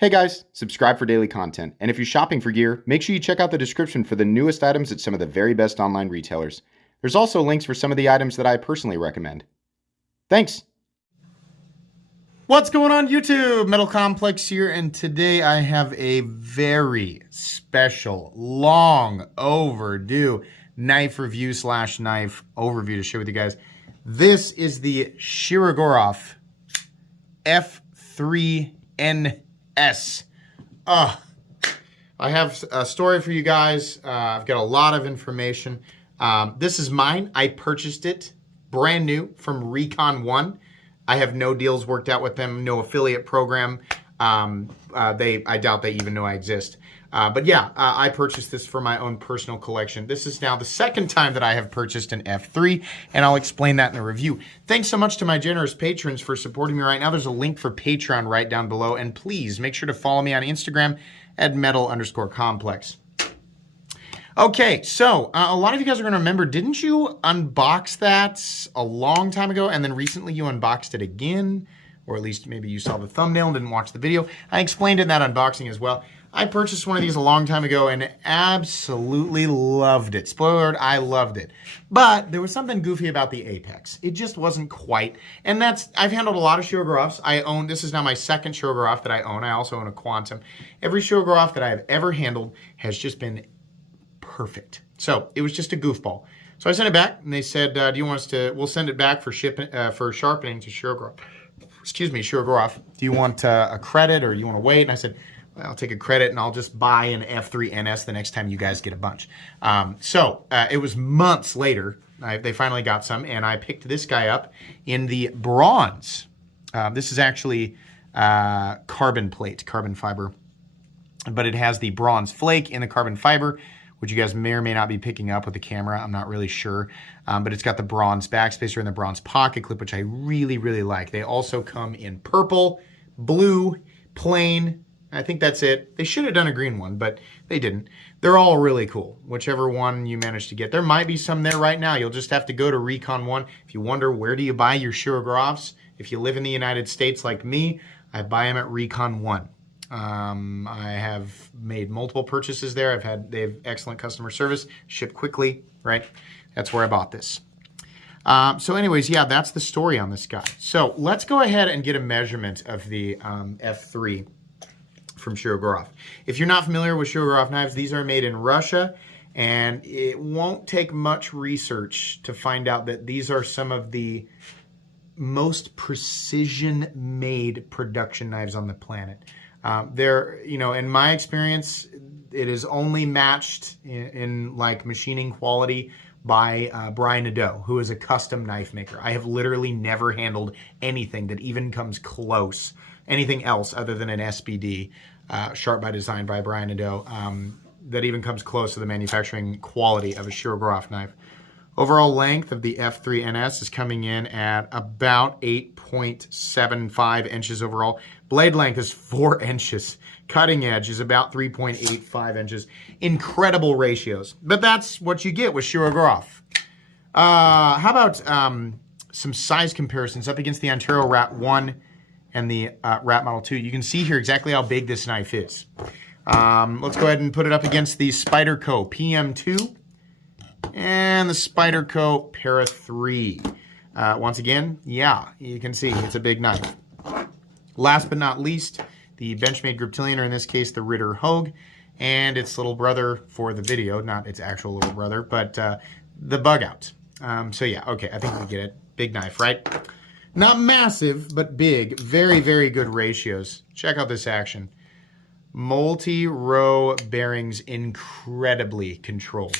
Hey guys, subscribe for daily content, and if you're shopping for gear, make sure you check out the description for the newest items at some of the very best online retailers. There's also links for some of the items that I personally recommend. Thanks! What's going on YouTube? Metal Complex here, and today I have a very special, long overdue knife review / knife overview to share with you guys. This is the Shirogorov F3 NS. I have a story for you guys. I've got a lot of information. This is mine. I purchased it brand new from Recon One. I have no deals worked out with them, no affiliate program. I doubt they even know I exist. But yeah, I purchased this for my own personal collection. This is now the second time that I have purchased an F3, and I'll explain that in the review. Thanks so much to my generous patrons for supporting me right now. There's a link for Patreon right down below, and please make sure to follow me on Instagram at metal_complex. Okay, so a lot of you guys are going to remember, didn't you unbox that a long time ago, and then recently you unboxed it again? Or at least maybe you saw the thumbnail and didn't watch the video. I explained in that unboxing as well. I purchased one of these a long time ago and absolutely loved it. Spoiler alert, I loved it. But there was something goofy about the apex. It just wasn't quite. And I've handled a lot of Shirogorovs. This is now my second Shirogorov that I own. I also own a Quantum. Every Shirogorov that I have ever handled has just been perfect. So it was just a goofball. So I sent it back and they said, do you want us to, we'll send it back for sharpening to Shirogorov. Excuse me, Shirogorov. Do you want a credit or do you want to wait? And I said, well, I'll take a credit and I'll just buy an F3 NS the next time you guys get a bunch. It was months later. They finally got some, and I picked this guy up in the bronze. This is actually carbon plate, carbon fiber, but it has the bronze flake in the carbon fiber, which you guys may or may not be picking up with the camera. I'm not really sure. But it's got the bronze backspacer and the bronze pocket clip, which I really, really like. They also come in purple, blue, plain. I think that's it. They should have done a green one, but they didn't. They're all really cool, whichever one you manage to get. There might be some there right now. You'll just have to go to Recon One. If you wonder where do you buy your Shirogorovs, if you live in the United States like me, I buy them at Recon One. I have made multiple purchases there. They have excellent customer service, ship quickly, right? That's where I bought this. So anyways, yeah, that's the story on this guy. So let's go ahead and get a measurement of the F3 from Shirogorov. If you're not familiar with Shirogorov knives, these are made in Russia, and it won't take much research to find out that these are some of the most precision-made production knives on the planet. They're, in my experience, it is only matched in like machining quality by Brian Nadeau, who is a custom knife maker. I have literally never handled anything that even comes close, anything else other than an SBD, Sharp by Design by Brian Nadeau, that even comes close to the manufacturing quality of a Shirogorov knife. Overall length of the F3 NS is coming in at about 8.75 inches overall. Blade length is 4 inches. Cutting edge is about 3.85 inches. Incredible ratios. But that's what you get with Shirogorov. How about some size comparisons up against the Ontario Rat 1 and the Rat Model 2. You can see here exactly how big this knife is. Let's go ahead and put it up against the Spyderco PM2 and the Spyderco Para 3. Once again, yeah, you can see it's a big knife. Last but not least, the Benchmade Griptilian, or in this case, the Ritter Hogue, and its little brother for the video, not its actual little brother, but the Bug Out. So yeah, okay, I think we get it. Big knife, right? Not massive, but big. Very, very good ratios. Check out this action. Multi-row bearings, incredibly controlled.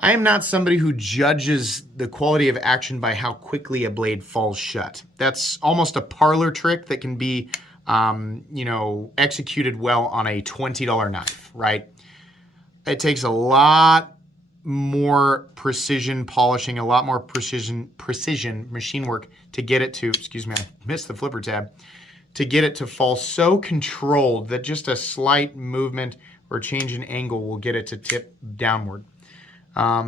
I am not somebody who judges the quality of action by how quickly a blade falls shut. That's almost a parlor trick that can be, executed well on a $20 knife, right? It takes a lot more precision polishing, a lot more precision machine work to get it to, excuse me, I missed the flipper tab, to get it to fall so controlled that just a slight movement or change in angle will get it to tip downward.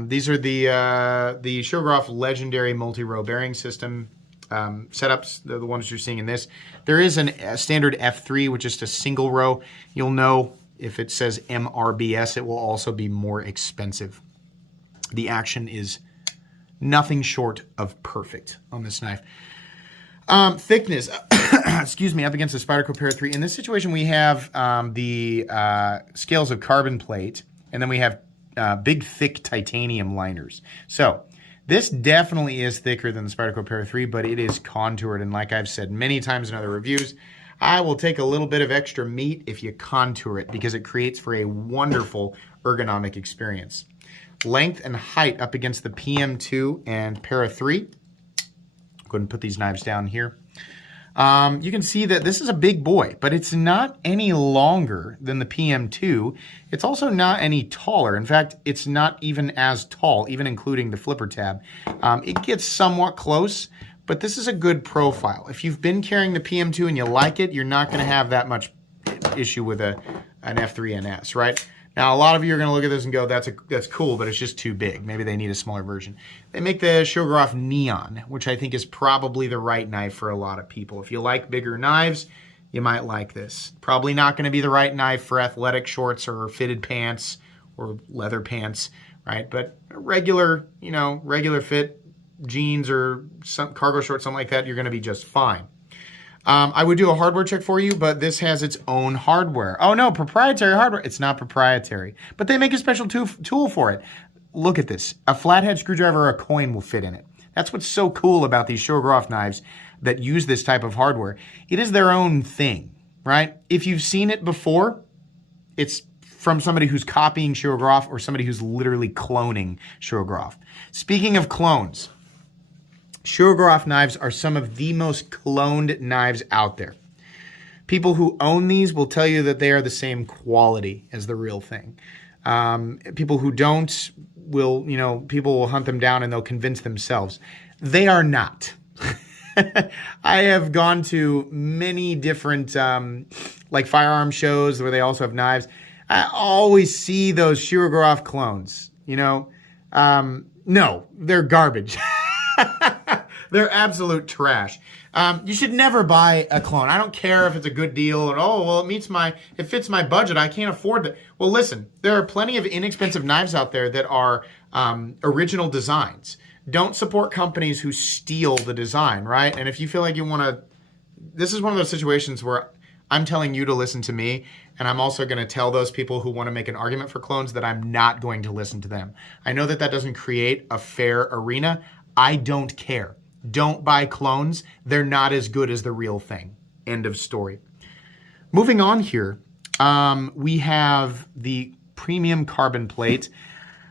These are the Shirogorov legendary multi-row bearing system. setups, the ones you're seeing in this. There is a standard F3, which is just a single row. You'll know if it says MRBS, it will also be more expensive. The action is nothing short of perfect on this knife. Thickness, excuse me, up against the Spyderco Para 3. In this situation, we have the scales of carbon plate, and then we have big, thick titanium liners. So this definitely is thicker than the Spyderco Para 3, but it is contoured. And like I've said many times in other reviews, I will take a little bit of extra meat if you contour it because it creates for a wonderful ergonomic experience. Length and height up against the PM2 and Para 3. Go ahead and put these knives down here. You can see that this is a big boy, but it's not any longer than the PM2. It's also not any taller. In fact, it's not even as tall, even including the flipper tab. It gets somewhat close, but this is a good profile. If you've been carrying the PM2 and you like it, you're not going to have that much issue with an F3 NS, right? Now, a lot of you are going to look at this and go, that's cool, but it's just too big. Maybe they need a smaller version. They make the Shirogorov Neon, which I think is probably the right knife for a lot of people. If you like bigger knives, you might like this. Probably not going to be the right knife for athletic shorts or fitted pants or leather pants, right? But regular, regular fit jeans or some cargo shorts, something like that, you're going to be just fine. I would do a hardware check for you, but this has its own hardware. Oh no, proprietary hardware. It's not proprietary, but they make a special tool for it. Look at this. A flathead screwdriver or a coin will fit in it. That's what's so cool about these Shirogorov knives that use this type of hardware. It is their own thing, right? If you've seen it before, it's from somebody who's copying Shirogorov or somebody who's literally cloning Shirogorov. Speaking of clones, Shirogorov knives are some of the most cloned knives out there. People who own these will tell you that they are the same quality as the real thing. People who don't will, people will hunt them down and they'll convince themselves. They are not. I have gone to many different like firearm shows where they also have knives. I always see those Shirogorov clones, no, they're garbage. They're absolute trash. You should never buy a clone. I don't care if it's a good deal and it fits my budget. I can't afford it. Well, listen, there are plenty of inexpensive knives out there that are original designs. Don't support companies who steal the design, right? And if you feel like you want to, this is one of those situations where I'm telling you to listen to me, and I'm also going to tell those people who want to make an argument for clones that I'm not going to listen to them. I know that doesn't create a fair arena. I don't care. Don't buy clones. They're not as good as the real thing. End of story. Moving on here, we have the premium carbon plate.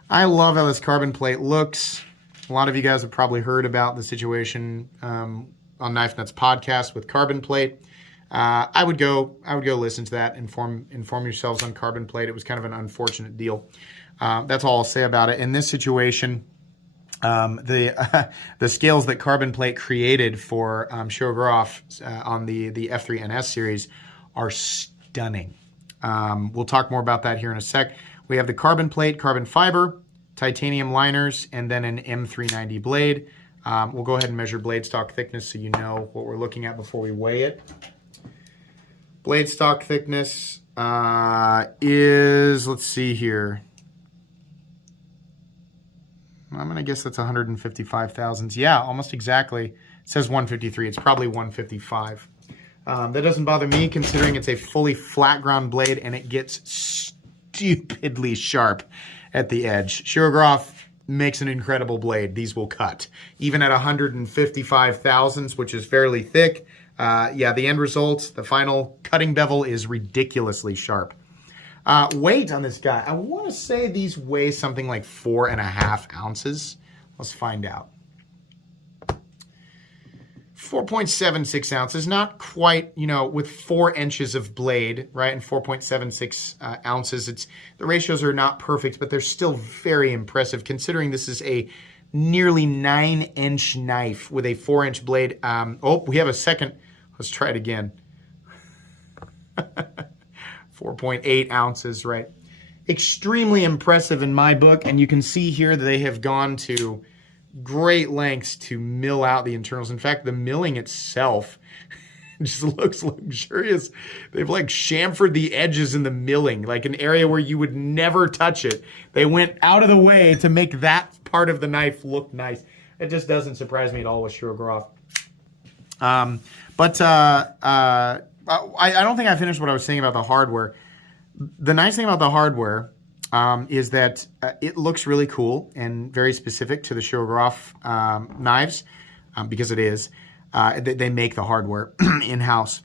I love how this carbon plate looks. A lot of you guys have probably heard about the situation on Knife Nuts podcast with carbon plate. I would go listen to that, inform yourselves on carbon plate. It was kind of an unfortunate deal. That's all I'll say about it. In this situation, the scales that carbon plate created for Shirogorov on the F3 NS series are stunning. We'll talk more about that here in a sec. We have the carbon plate, carbon fiber, titanium liners, and then an M390 blade. We'll go ahead and measure blade stock thickness so you know what we're looking at before we weigh it. Blade stock thickness is, let's see here. I'm going to guess that's 155 thousandths. Yeah, almost exactly. It says 153. It's probably 155. That doesn't bother me considering it's a fully flat ground blade and it gets stupidly sharp at the edge. Shirogorov makes an incredible blade. These will cut. Even at 155 thousandths, which is fairly thick, yeah, the end result, the final cutting bevel is ridiculously sharp. Weight on this guy, I want to say these weigh something like 4.5 ounces. Let's find out. 4.76 ounces, not quite, with 4 inches of blade, right? And 4.76 ounces. The ratios are not perfect, but they're still very impressive considering this is a nearly 9-inch knife with a 4-inch blade. Oh, we have a second. Let's try it again. 4.8 ounces, right? Extremely impressive in my book, and you can see here that they have gone to great lengths to mill out the internals. In fact, the milling itself just looks luxurious. They've like chamfered the edges in the milling, like an area where you would never touch it. They went out of the way to make that part of the knife look nice. It just doesn't surprise me at all with Shirogorov. I don't think I finished what I was saying about the hardware. The nice thing about the hardware is that it looks really cool and very specific to the Shirogorov knives because it is. They make the hardware in-house.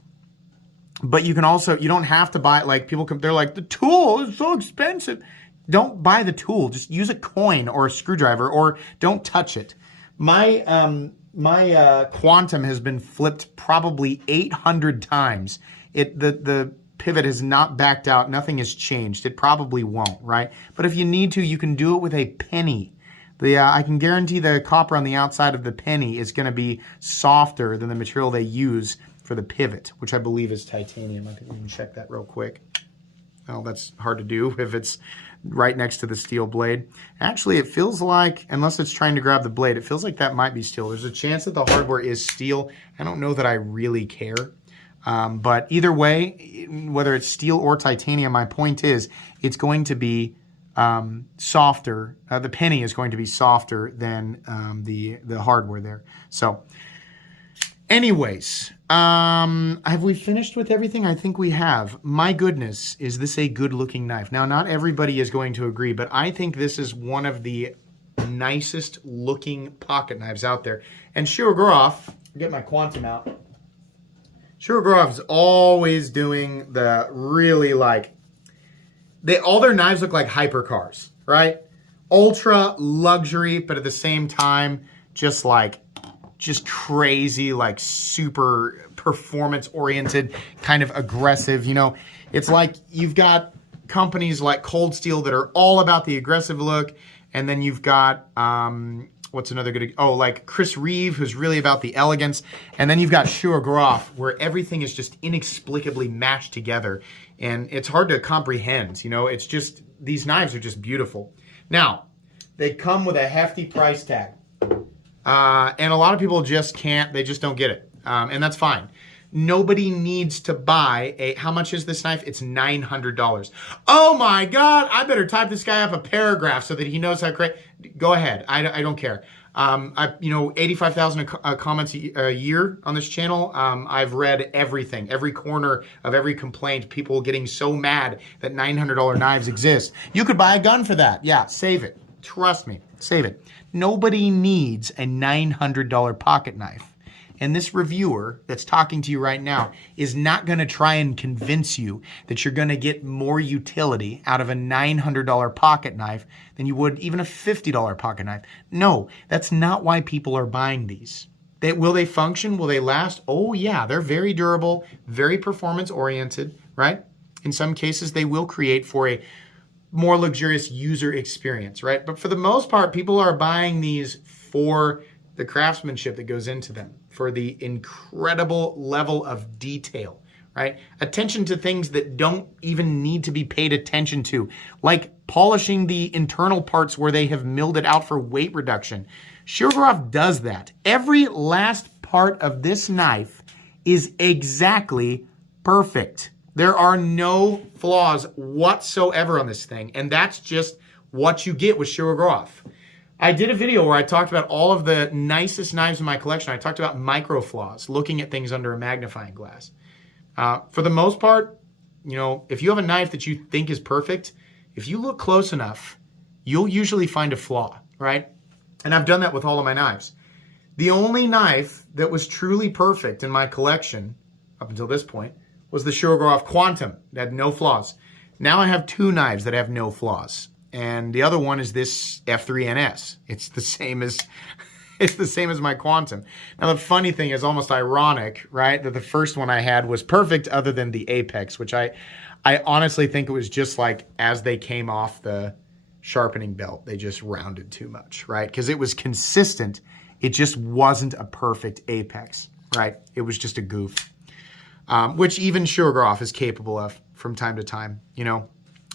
But you can also, you don't have to buy it. Like people come, they're like, the tool is so expensive. Don't buy the tool. Just use a coin or a screwdriver, or don't touch it. My Quantum has been flipped probably 800 times. The pivot has not backed out. Nothing has changed. It probably won't, right? But if you need to, you can do it with a penny. I can guarantee the copper on the outside of the penny is going to be softer than the material they use for the pivot, which I believe is titanium. I can even check that real quick. Well, that's hard to do if it's right next to the steel blade. Actually, it feels like, unless it's trying to grab the blade, it feels like that might be steel. There's a chance that the hardware is steel. I don't know that I really care. But either way, whether it's steel or titanium, my point is it's going to be softer. The penny is going to be softer than the hardware there. So anyways, have we finished with everything? I think we have. My goodness, is this a good looking knife? Now, not everybody is going to agree, but I think this is one of the nicest looking pocket knives out there. And Shirogorov, get my Quantum out. Shirogorov is always doing the really like, all their knives look like hypercars, right? Ultra luxury, but at the same time, just crazy, like super performance oriented, kind of aggressive. You know, it's like you've got companies like Cold Steel that are all about the aggressive look. And then you've got, what's another good, like Chris Reeve, who's really about the elegance. And then you've got Shirogorov, where everything is just inexplicably mashed together. And it's hard to comprehend, you know, it's just, these knives are just beautiful. Now, they come with a hefty price tag. And a lot of people just can't, they just don't get it. And that's fine. Nobody needs to buy how much is this knife? It's $900. Oh my God, I better type this guy up a paragraph so that he knows how great. Go ahead, I don't care. 85,000 comments a year on this channel. I've read everything, every corner of every complaint, people getting so mad that $900 knives exist. You could buy a gun for that. Yeah, save it. Trust me, save it. Nobody needs a $900 pocket knife. And this reviewer that's talking to you right now is not going to try and convince you that you're going to get more utility out of a $900 pocket knife than you would even a $50 pocket knife. No, that's not why people are buying these. Will they function? Will they last? Oh yeah, they're very durable, very performance oriented, right? In some cases, they will create for a more luxurious user experience, right? But for the most part, people are buying these for the craftsmanship that goes into them, for the incredible level of detail, right? Attention to things that don't even need to be paid attention to, like polishing the internal parts where they have milled it out for weight reduction. Shirogorov does that. Every last part of this knife is exactly perfect. There are no flaws whatsoever on this thing, and that's just what you get with Shirogorov. I did a video where I talked about all of the nicest knives in my collection. I talked about micro flaws, looking at things under a magnifying glass. For the most part, you know, if you have a knife that you think is perfect, if you look close enough, you'll usually find a flaw, right? And I've done that with all of my knives. The only knife that was truly perfect in my collection, up until this point, was the Shirogorov Quantum. It had no flaws. Now I have two knives that have no flaws. And the other one is this F3 NS. It's the same as my Quantum. Now the funny thing is almost ironic, right? That the first one I had was perfect other than the apex, which I honestly think it was just like as they came off the sharpening belt, they just rounded too much, right? Because it was consistent. It just wasn't a perfect apex, right? It was just a goof, which even Shirogorov is capable of from time to time, you know?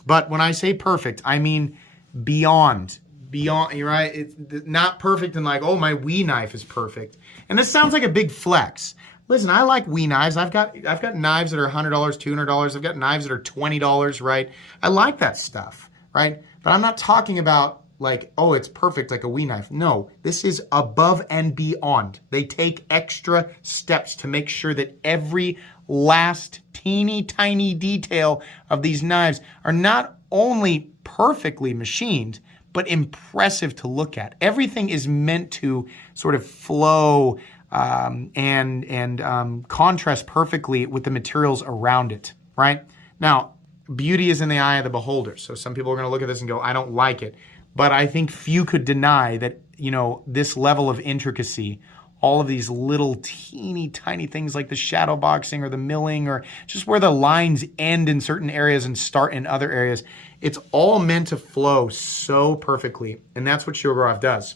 But when I say perfect, I mean beyond beyond, you're right? It's not perfect and like, oh, my Wii knife is perfect. And this sounds like a big flex. Listen, I like Wii knives. I've got knives that are $100, $200. I've got knives that are $20, right? I like that stuff, right? But I'm not talking about like, oh, it's perfect like a Wii knife. No, this is above and beyond. They take extra steps to make sure that every last teeny tiny detail of these knives are not only perfectly machined, but impressive to look at. Everything is meant to sort of flow and contrast perfectly with the materials around it, right? Now, beauty is in the eye of the beholder. So some people are going to look at this and go, I don't like it. But I think few could deny that, you know, this level of intricacy, all of these little teeny tiny things like the shadow boxing or the milling or just where the lines end in certain areas and start in other areas, it's all meant to flow so perfectly. And that's what Shirogorov does.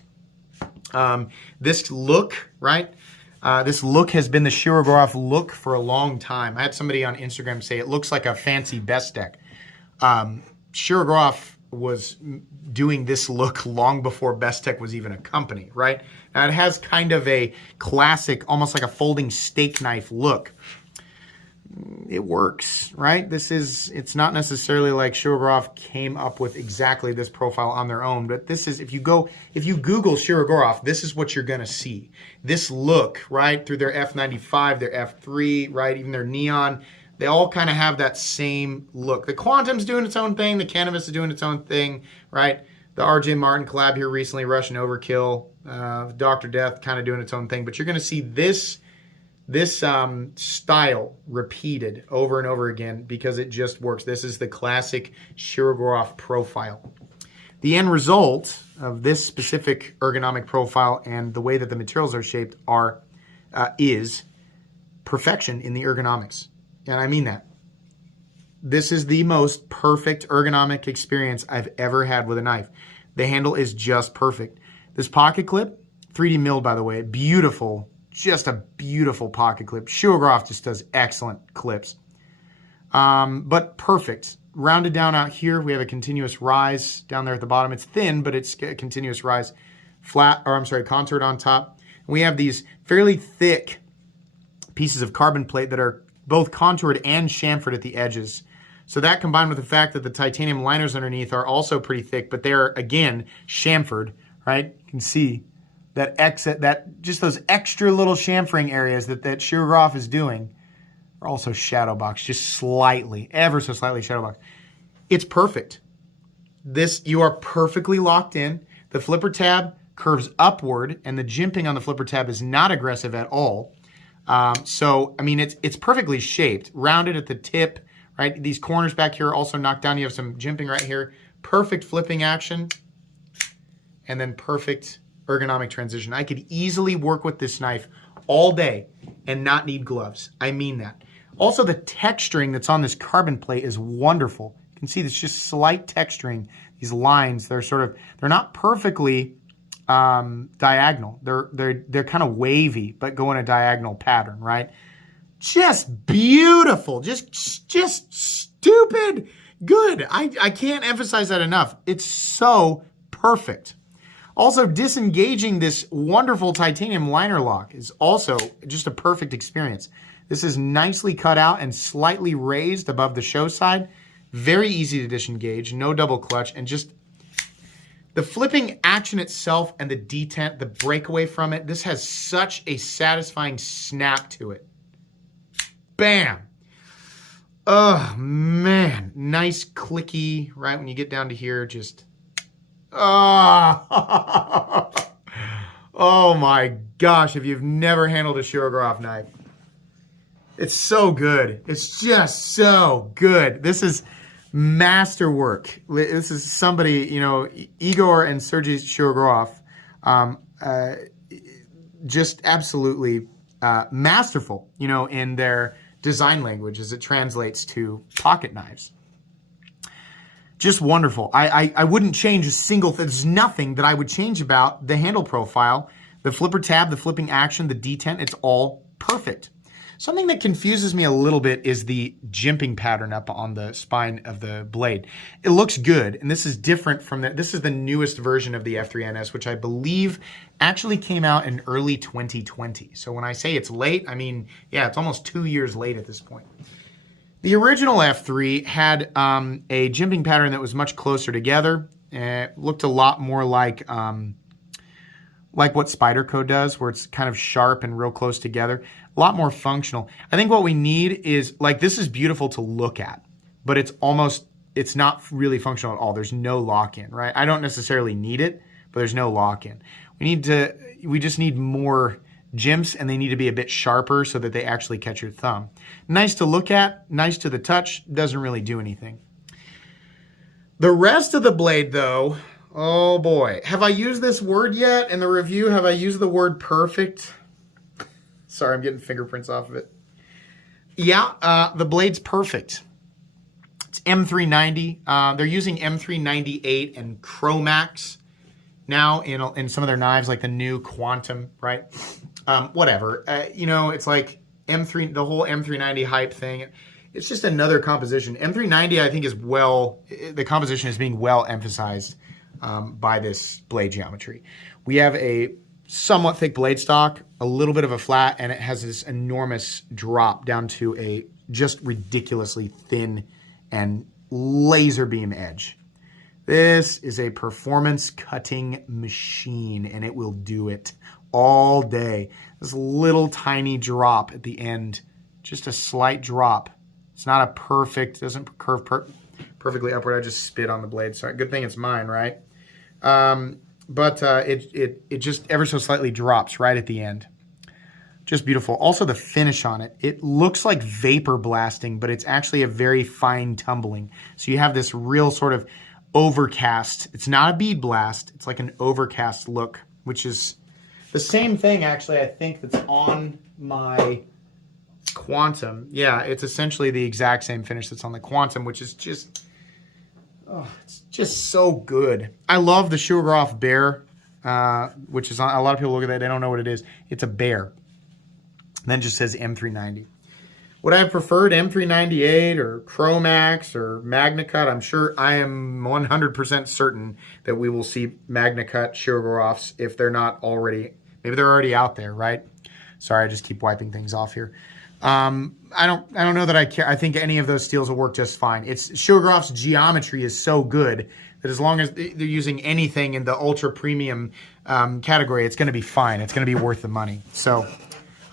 This look, right? This look has been the Shirogorov look for a long time. I had somebody on Instagram say it looks like a fancy best deck. Shirogorov was doing this look long before Bestech was even a company, right? Now it has kind of a classic, almost like a folding steak knife look. It works, right? It's not necessarily like Shirogorov came up with exactly this profile on their own, but this is, if you Google Shirogorov, this is what you're gonna see. This look, right? Through their F95, their F3, right? Even their Neon, they all kind of have that same look. The Quantum's doing its own thing. The Canvas is doing its own thing, right? The RJ Martin collab here recently, Russian Overkill, Dr. Death kind of doing its own thing. But you're going to see this style repeated over and over again because it just works. This is the classic Shirogorov profile. The end result of this specific ergonomic profile and the way that the materials are shaped is perfection in the ergonomics. And I mean that. This is the most perfect ergonomic experience I've ever had with a knife. The handle is just perfect. This pocket clip, 3D milled by the way, beautiful, just a beautiful pocket clip. Shirogorov just does excellent clips. But perfect. Rounded down out here, we have a continuous rise down there at the bottom. It's thin, but it's a continuous rise. Contoured on top. We have these fairly thick pieces of carbon plate that are both contoured and chamfered at the edges. So that combined with the fact that the titanium liners underneath are also pretty thick, but they're, again, chamfered, right? You can see that just those extra little chamfering areas that Shirogorov is doing are also shadow boxed, just slightly, ever so slightly shadow boxed. It's perfect. You are perfectly locked in. The flipper tab curves upward, and the jimping on the flipper tab is not aggressive at all. So, I mean, it's perfectly shaped, rounded at the tip, right? These corners back here are also knocked down. You have some jimping right here. Perfect flipping action, and then perfect ergonomic transition. I could easily work with this knife all day and not need gloves. I mean that. Also, the texturing that's on this carbon plate is wonderful. You can see there's just slight texturing. These lines, they're not perfectly diagonal. They're kind of wavy, but go in a diagonal pattern, right? Just beautiful, just stupid good. I can't emphasize that enough. It's so perfect. Also, disengaging this wonderful titanium liner lock is also just a perfect experience. This is nicely cut out and slightly raised above the show side. Very easy to disengage, no double clutch, and just the flipping action itself and the detent, the breakaway from it, this has such a satisfying snap to it. Bam! Oh, man. Nice clicky, right? When you get down to here, just... Oh, oh my gosh, if you've never handled a Shirogorov knife. It's so good. It's just so good. This is masterwork. This is somebody, you know, Igor and Sergei Shirogorov, just absolutely masterful, you know, in their design language as it translates to pocket knives. Just wonderful. I wouldn't change a single thing. There's nothing that I would change about the handle profile, the flipper tab, the flipping action, the detent. It's all perfect. Something that confuses me a little bit is the jimping pattern up on the spine of the blade. It looks good, and this is different from that. This is the newest version of the F3 NS, which I believe actually came out in early 2020. So when I say it's late, I mean, yeah, it's almost 2 years late at this point. The original F3 had a jimping pattern that was much closer together. It looked a lot more like what Spyderco does, where it's kind of sharp and real close together. A lot more functional. I think what we need is, like, this is beautiful to look at, but it's not really functional at all. There's no lock-in, right? I don't necessarily need it, but there's no lock-in. We just need more jimps, and they need to be a bit sharper so that they actually catch your thumb. Nice to look at, nice to the touch, doesn't really do anything. The rest of the blade, though, oh boy. Have I used this word yet in the review? Have I used the word perfect? Sorry, I'm getting fingerprints off of it. Yeah, the blade's perfect. It's M390. They're using M398 and Chromax now in some of their knives, like the new Quantum, right? Whatever. It's like the whole M390 hype thing. It's just another composition. M390, I think, the composition is being well emphasized by this blade geometry. We have a somewhat thick blade stock, a little bit of a flat, and it has this enormous drop down to a just ridiculously thin and laser beam edge. This is a performance cutting machine, and it will do it all day. This little tiny drop at the end, just a slight drop. It's not a perfect, doesn't curve perfectly upward. I just spit on the blade. Sorry, good thing it's mine, right? But it just ever so slightly drops right at the end. Just beautiful. Also the finish on it. It looks like vapor blasting, but it's actually a very fine tumbling. So you have this real sort of overcast. It's not a bead blast. It's like an overcast look, which is the same thing, actually, I think, that's on my Quantum. Yeah, it's essentially the exact same finish that's on the Quantum, which is just... oh, it's just so good. I love the Shirogorov bear, which is on, a lot of people look at that, they don't know what it is. It's a bear. And then it just says M390. Would I have preferred M398 or Chromax or MagnaCut? I'm sure, I am 100% certain that we will see MagnaCut Shirogorovs if they're not already, maybe they're already out there, right? Sorry, I just keep wiping things off here. I don't know that I care. I think any of those steels will work just fine. Shirogorov's geometry is so good that as long as they're using anything in the ultra premium category, it's going to be fine. It's going to be worth the money. So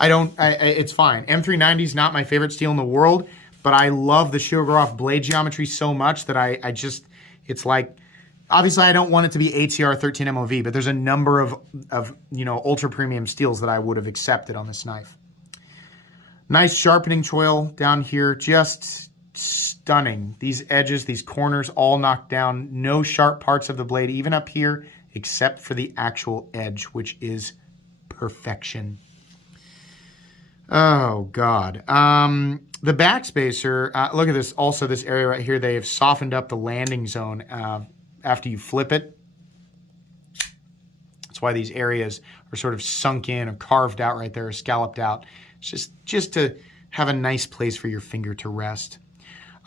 it's fine. M390 is not my favorite steel in the world, but I love the Shirogorov blade geometry so much that it's like, obviously I don't want it to be ATR 13 MOV, but there's a number of ultra premium steels that I would have accepted on this knife. Nice sharpening choil down here, just stunning. These edges, these corners all knocked down. No sharp parts of the blade, even up here, except for the actual edge, which is perfection. Oh, God. The backspacer, look at this. Also, this area right here, they have softened up the landing zone after you flip it. That's why these areas are sort of sunk in or carved out right there or scalloped out. It's just to have a nice place for your finger to rest.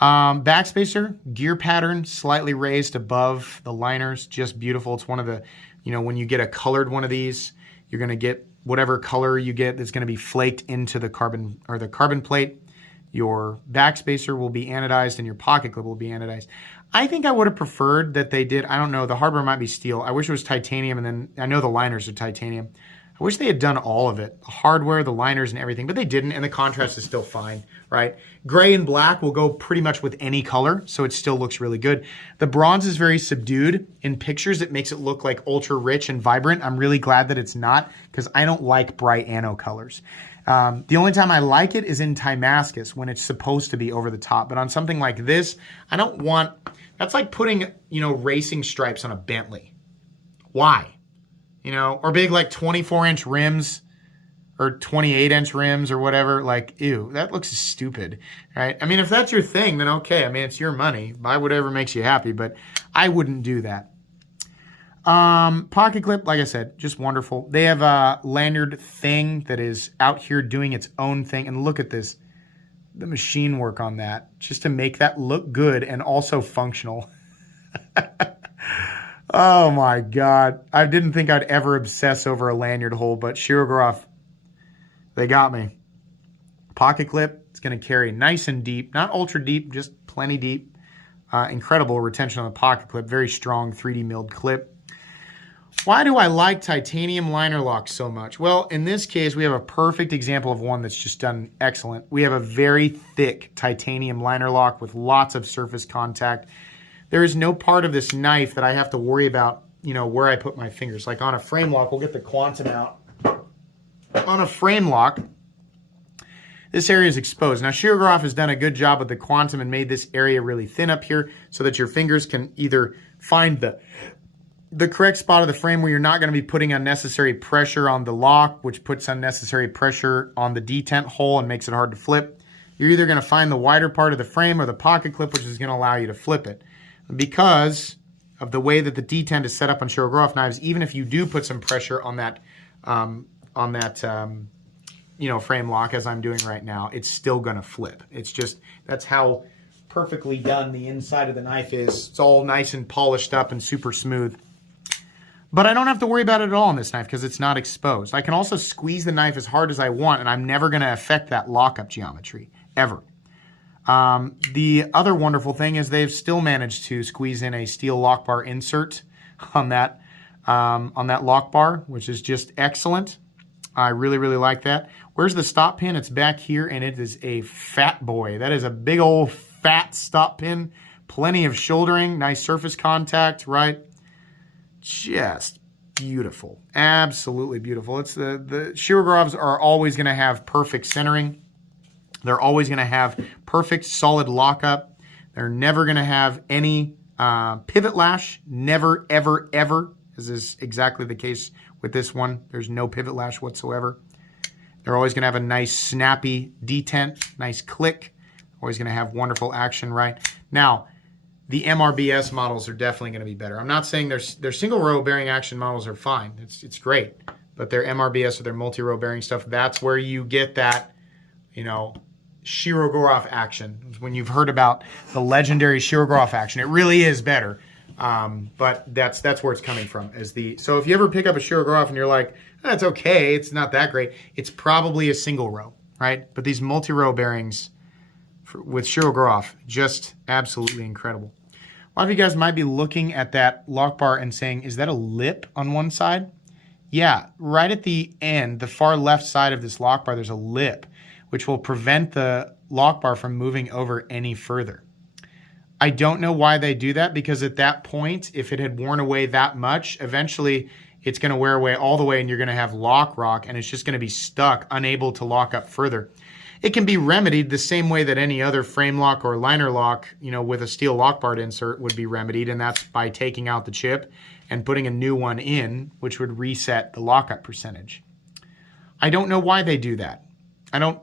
Backspacer, gear pattern, slightly raised above the liners, just beautiful. It's one of the, when you get a colored one of these, you're going to get whatever color you get that's going to be flaked into the carbon or the carbon plate. Your backspacer will be anodized and your pocket clip will be anodized. I think I would have preferred that they did, I don't know, the hardware might be steel. I wish it was titanium, and then I know the liners are titanium. I wish they had done all of it, the hardware, the liners, and everything, but they didn't, and the contrast is still fine, right? Gray and black will go pretty much with any color, so it still looks really good. The bronze is very subdued. In pictures, it makes it look like ultra rich and vibrant. I'm really glad that it's not, because I don't like bright anno colors. The only time I like it is in Timascus, when it's supposed to be over the top, but on something like this, I don't want, that's like putting, racing stripes on a Bentley. Why? Or big like 24-inch rims or 28-inch rims or whatever. Like, ew, that looks stupid, right? I mean, if that's your thing, then okay. I mean, it's your money. Buy whatever makes you happy, but I wouldn't do that. Pocket clip, like I said, just wonderful. They have a lanyard thing that is out here doing its own thing. And look at this, the machine work on that, just to make that look good and also functional. Oh my God. I didn't think I'd ever obsess over a lanyard hole, but Shirogorov, they got me. Pocket clip, it's going to carry nice and deep, not ultra deep, just plenty deep. Incredible retention on the pocket clip, very strong 3D milled clip. Why do I like titanium liner locks so much? Well, in this case, we have a perfect example of one that's just done excellent. We have a very thick titanium liner lock with lots of surface contact. There is no part of this knife that I have to worry about, you know, where I put my fingers. Like on a frame lock, we'll get the quantum out. On a frame lock, this area is exposed. Now, Shirogorov has done a good job with the quantum and made this area really thin up here so that your fingers can either find the correct spot of the frame where you're not going to be putting unnecessary pressure on the lock, which puts unnecessary pressure on the detent hole and makes it hard to flip. You're either going to find the wider part of the frame or the pocket clip, which is going to allow you to flip it. Because of the way that the detent is set up on Shirogorov knives, even if you do put some pressure on that, you know, frame lock, as I'm doing right now, it's still going to flip. It's just, that's how perfectly done the inside of the knife is. It's all nice and polished up and super smooth. But I don't have to worry about it at all on this knife because it's not exposed. I can also squeeze the knife as hard as I want, and I'm never going to affect that lockup geometry, ever. The other wonderful thing is they've still managed to squeeze in a steel lock bar insert on that lock bar, which is just excellent. I really, really like that. Where's the stop pin? It's back here, and it is a fat boy. That is a big old fat stop pin. Plenty of shouldering, nice surface contact, right? Just beautiful. Absolutely beautiful. It's the Shirogorovs are always going to have perfect centering. They're always going to have perfect solid lockup. They're never going to have any pivot lash. Never, ever, ever. This is exactly the case with this one. There's no pivot lash whatsoever. They're always going to have a nice snappy detent, nice click. Always going to have wonderful action, right? Now, the MRBS models are definitely going to be better. I'm not saying their single row bearing action models are fine. It's great. But their MRBS or their multi-row bearing stuff, that's where you get that, you know, Shirogorov action. When you've heard about the legendary Shirogorov action, it really is better. But that's where it's coming from. So if you ever pick up a Shirogorov and you're like, that's okay, it's not that great, it's probably a single row, right? But these multi-row bearings with Shirogorov, just absolutely incredible. A lot of you guys might be looking at that lock bar and saying, is that a lip on one side? Yeah, right at the end, the far left side of this lock bar, there's a lip, which will prevent the lock bar from moving over any further. I don't know why they do that, because at that point, if it had worn away that much, eventually it's going to wear away all the way and you're going to have lock rock and it's just going to be stuck, unable to lock up further. It can be remedied the same way that any other frame lock or liner lock, you know, with a steel lock bar insert would be remedied, and that's by taking out the chip and putting a new one in, which would reset the lockup percentage. I don't know why they do that. I don't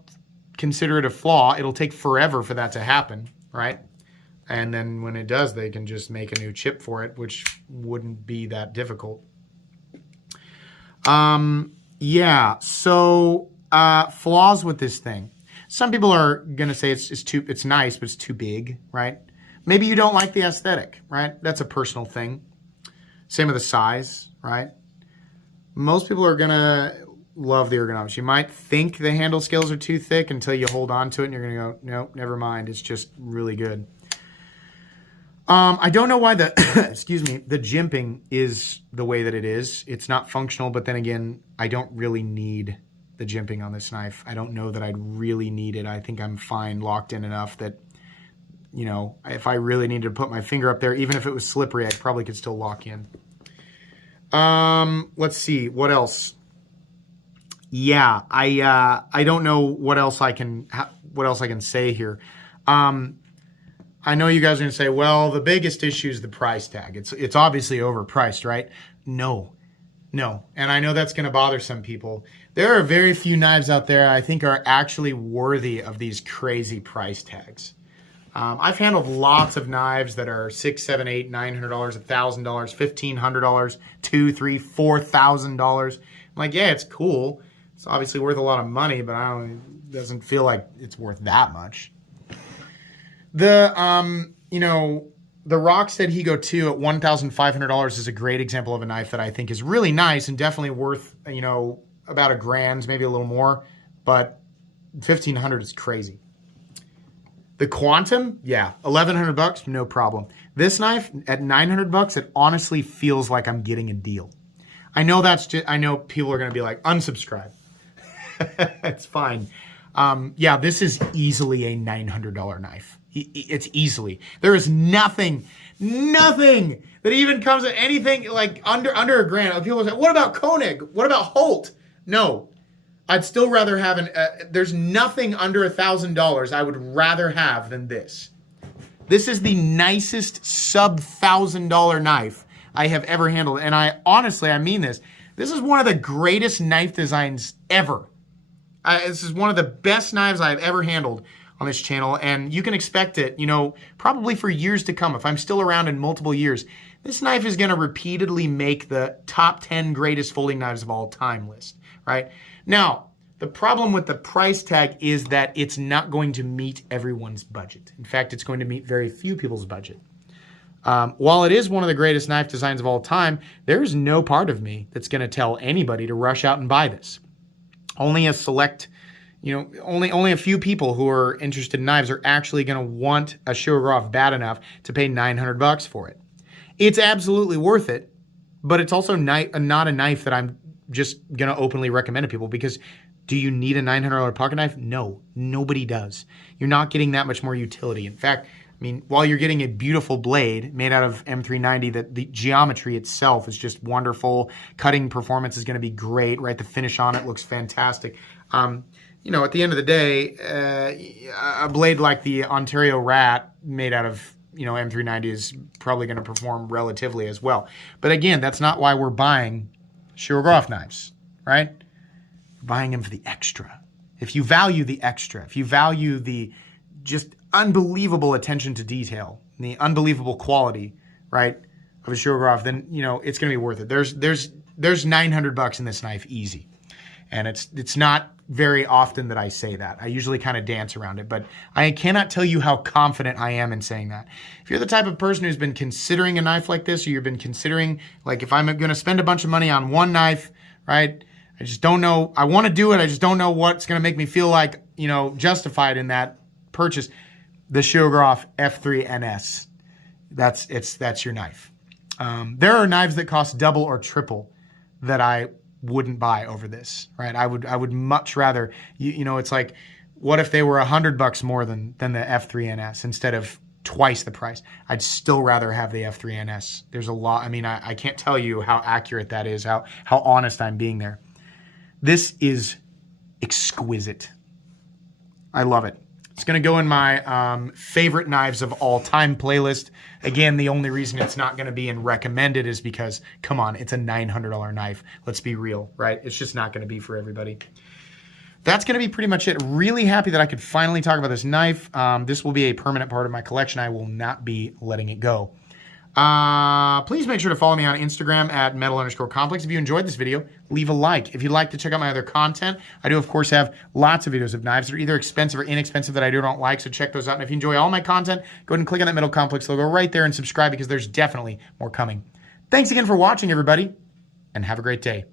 consider it a flaw. It'll take forever for that to happen, right? And then when it does, they can just make a new chip for it, which wouldn't be that difficult. Yeah, so flaws with this thing. Some people are going to say it's nice, but it's too big, right? Maybe you don't like the aesthetic, right? That's a personal thing. Same with the size, right? Most people are going to love the ergonomics. You might think the handle scales are too thick until you hold on to it and you're going to go, no, never mind. It's just really good. I don't know why the, excuse me, the jimping is the way that it is. It's not functional, but then again, I don't really need the jimping on this knife. I don't know that I'd really need it. I think I'm fine locked in enough that, you know, if I really needed to put my finger up there, even if it was slippery, I probably could still lock in. Let's see, what else? Yeah, I don't know what else I can say here. I know you guys are going to say, well, the biggest issue is the price tag. It's obviously overpriced, right? No. And I know that's going to bother some people. There are very few knives out there I think are actually worthy of these crazy price tags. I've handled lots of knives that are $600, $700, $800, $900, $1,000, $1,500, $2,000, $3,000, $4,000. I'm like, yeah, it's cool. It's obviously worth a lot of money, but it doesn't feel like it's worth that much. The the Rockstead Higo 2 at $1,500 is a great example of a knife that I think is really nice and definitely worth, about $1,000, maybe a little more, but $1,500 is crazy. The Quantum, yeah, $1,100, no problem. This knife at $900, it honestly feels like I'm getting a deal. I know I know people are going to be like, unsubscribe. It's fine. Yeah, this is easily a $900 knife. It's easily. There is nothing that even comes at anything like under $1,000. People say, what about Koenig? What about Holt? No. I'd still rather have there's nothing under $1,000 I would rather have than this. This is the nicest sub-$1,000 knife I have ever handled. And I mean this. This is one of the greatest knife designs ever. This is one of the best knives I've ever handled on this channel. And you can expect it, probably for years to come. If I'm still around in multiple years, this knife is going to repeatedly make the top 10 greatest folding knives of all time list, right? Now, the problem with the price tag is that it's not going to meet everyone's budget. In fact, it's going to meet very few people's budget. While it is one of the greatest knife designs of all time, there's no part of me that's going to tell anybody to rush out and buy this. Only a select, only a few people who are interested in knives are actually going to want a Shirogorov bad enough to pay $900 for it. It's absolutely worth it, but it's also not a knife that I'm just going to openly recommend to people, because do you need a $900 pocket knife? No, nobody does. You're not getting that much more utility. In fact, while you're getting a beautiful blade made out of M390, that the geometry itself is just wonderful. Cutting performance is going to be great, right? The finish on it looks fantastic. At the end of the day, a blade like the Ontario Rat made out of, M390 is probably going to perform relatively as well. But again, that's not why we're buying Shirogorov knives, right? We're buying them for the extra. If you value the extra, if you value the just unbelievable attention to detail, and the unbelievable quality, right, of a Shirogorov, then it's going to be worth it. There's $900 in this knife, easy, and it's not very often that I say that. I usually kind of dance around it, but I cannot tell you how confident I am in saying that. If you're the type of person who's been considering a knife like this, or you've been considering, like, if I'm going to spend a bunch of money on one knife, right, I just don't know, I want to do it, I just don't know what's going to make me feel like, justified in that purchase, the Shirogorov F3 NS. That's your knife. There are knives that cost double or triple that I wouldn't buy over this, right? I would much rather, it's like, what if they were $100 more than the F3 NS instead of twice the price? I'd still rather have the F3 NS. There's a lot, I can't tell you how accurate that is, how honest I'm being there. This is exquisite. I love it. It's going to go in my favorite knives of all time playlist. Again, the only reason it's not going to be in recommended is because, come on, it's a $900 knife. Let's be real, right? It's just not going to be for everybody. That's going to be pretty much it. Really happy that I could finally talk about this knife. This will be a permanent part of my collection. I will not be letting it go. Please make sure to follow me on Instagram at metal_complex. If you enjoyed this video, leave a like. If you'd like to check out my other content, I do, of course, have lots of videos of knives that are either expensive or inexpensive that I don't like, so check those out. And if you enjoy all my content, go ahead and click on that Metal Complex logo right there and subscribe, because there's definitely more coming. Thanks again for watching, everybody, and have a great day.